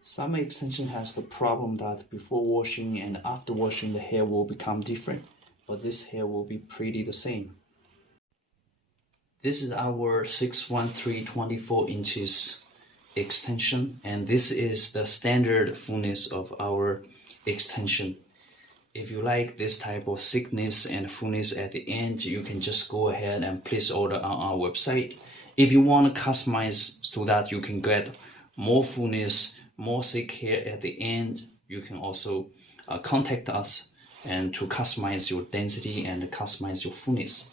Some extension has the problem that before washing and after washing the hair will become different, but this hair will be pretty the same. This is our 613 24 inches extension, and this is the standard fullness of our extension. If you like this type of thickness and fullness at the end, you can just go ahead and place order on our website. If you want to customize so that you can get more fullness, more thick hair at the end, you can also contact us and to customize your density and customize your fullness.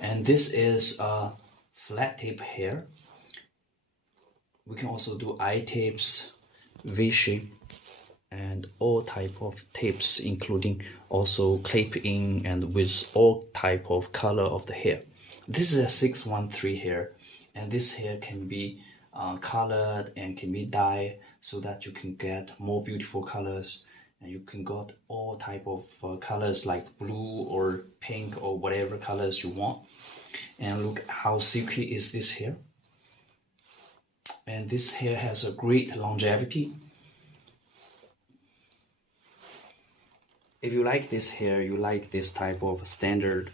And this is a flat tip hair. We can also do I tapes, V shape, and all type of tapes, including also clip-in and with all type of color of the hair. This is a 613 hair, and this hair can be colored and can be dyed so that you can get more beautiful colors, and you can get all type of colors like blue or pink or whatever colors you want. And look how silky is this hair. And this hair has a great longevity. If you like this hair, you like this type of standard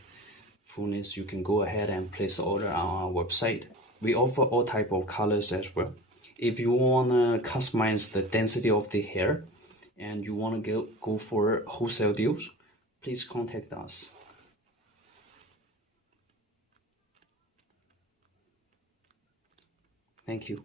fullness, you can go ahead and place the order on our website. We offer all type of colors as well. If you want to customize the density of the hair and you want to go for wholesale deals, please contact us. Thank you.